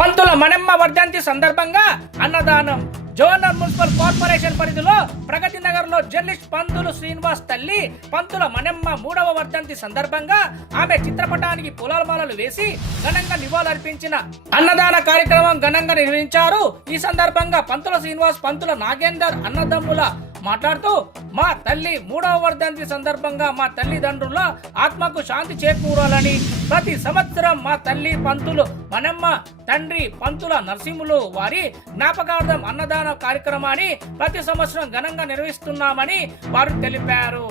పంతుల మణెమ్మ వర్ధంతి సందర్భంగా అన్నదానం. జోనల్ మున్సిపల్ కార్పొరేషన్ పరిధిలో ప్రగతి నగర్లో జర్నలిస్ట్ పంతులు శ్రీనివాస్ తల్లి పంతుల మణెమ్మ మూడవ వర్ధంతి సందర్భంగా ఆమె చిత్రపటానికి పూలమాలలు వేసి ఘనంగా నివాళులర్పించిన అన్నదాన కార్యక్రమం ఘనంగా నిర్వహించారు. ఈ సందర్భంగా పంతుల శ్రీనివాస్ పంతుల నాగేందర్ అన్నదమ్ముల మాట్లాడుతూ మా తల్లి మూడవ వర్ధంతి సందర్భంగా మా తల్లిదండ్రుల ఆత్మకు శాంతి చేకూరాలని ప్రతి సంవత్సరం మా తల్లి పంతులు మనమ్మ తండ్రి పంతుల నరసింహులు వారి జ్ఞాపకార్థం అన్నదాన కార్యక్రమాన్ని ప్రతి సంవత్సరం ఘనంగా నిర్వహిస్తున్నామని వారు తెలిపారు.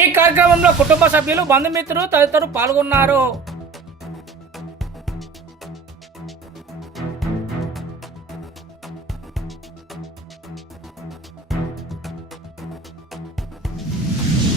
ఈ కార్యక్రమంలో కుటుంబ సభ్యులు బంధుమిత్రులు తదితరులు పాల్గొన్నారు.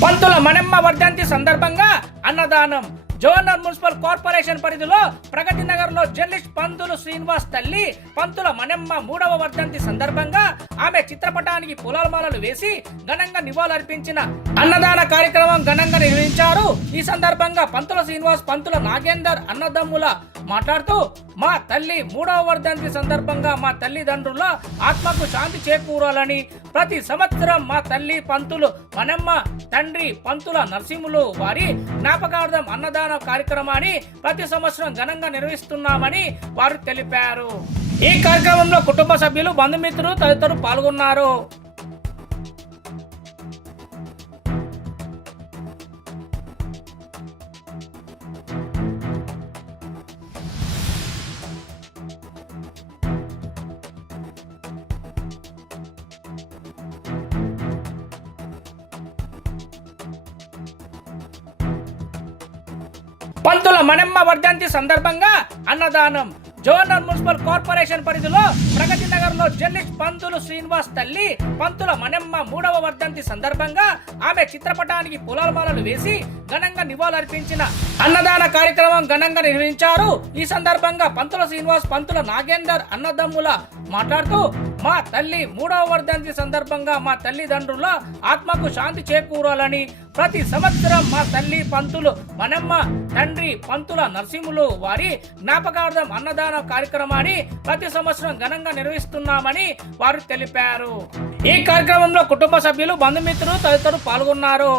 పంతుల మనెమ్మ వర్ధంతి సందర్భంగా అన్నదానం. జోనల్ మున్సిపల్ కార్పొరేషన్ పరిధిలో ప్రగతి నగర్లో జర్నలిస్ట్ పంతులు శ్రీనివాస్ తల్లి పంతుల మనెమ్మ మూడవ వర్ధంతి సందర్భంగా ఆమె చిత్రపటానికి పూలమాలలు వేసి ఘనంగా నివాళులర్పించిన అన్నదాన కార్యక్రమం ఘనంగా నిర్వహించారు. ఈ సందర్భంగా పంతుల శ్రీనివాస్ పంతుల నాగేందర్ అన్నదమ్ముల మాట్లాడుతూ మా తల్లి మూడవ వర్ధంతి సందర్భంగా మా తల్లిదండ్రుల ఆత్మకు శాంతి చేకూరాలని ప్రతి సంవత్సరం మా తల్లి పంతులు మనమ్మ తండ్రి పంతుల నరసింహులు వారి జ్ఞాపకార్థం అన్నదాన కార్యక్రమాన్ని ప్రతి సంవత్సరం ఘనంగా నిర్వహిస్తున్నామని వారు తెలిపారు. ఈ కార్యక్రమంలో కుటుంబ సభ్యులు బంధుమిత్రులు తదితరులు పాల్గొన్నారు. పంతుల మణెమ్మ వర్ధంతి సందర్భంగా అన్నదానం. జోనల్ మున్సిపల్ కార్పొరేషన్ పరిధిలో ప్రగతి నగర్లో జర్నలిస్ట్ పంతులు శ్రీనివాస్ తల్లి పంతుల మణెమ్మ మూడవ వర్ధంతి సందర్భంగా ఆమె చిత్రపటానికి పూలమాలలు వేసి ఘనంగా నివాళులర్పించిన అన్నదాన కార్యక్రమం ఘనంగా నిర్వహించారు. ఈ సందర్భంగా పంతుల శ్రీనివాస్ పంతుల నాగేందర్ అన్నదమ్ముల మాట్లాడుతూ మా తల్లి మూడవ వర్ధంతి సందర్భంగా మా తల్లిదండ్రుల ఆత్మకు శాంతి చేకూరాలని ప్రతి సంవత్సరం మా తల్లి పంతులు మనమ్మ తండ్రి పంతుల నరసింహులు వారి జ్ఞాపకార్థం అన్నదాన కార్యక్రమాన్ని ప్రతి సంవత్సరం ఘనంగా నిర్వహిస్తున్నామని వారు తెలిపారు. ఈ కార్యక్రమంలో కుటుంబ సభ్యులు బంధుమిత్రులు తదితరులు పాల్గొన్నారు.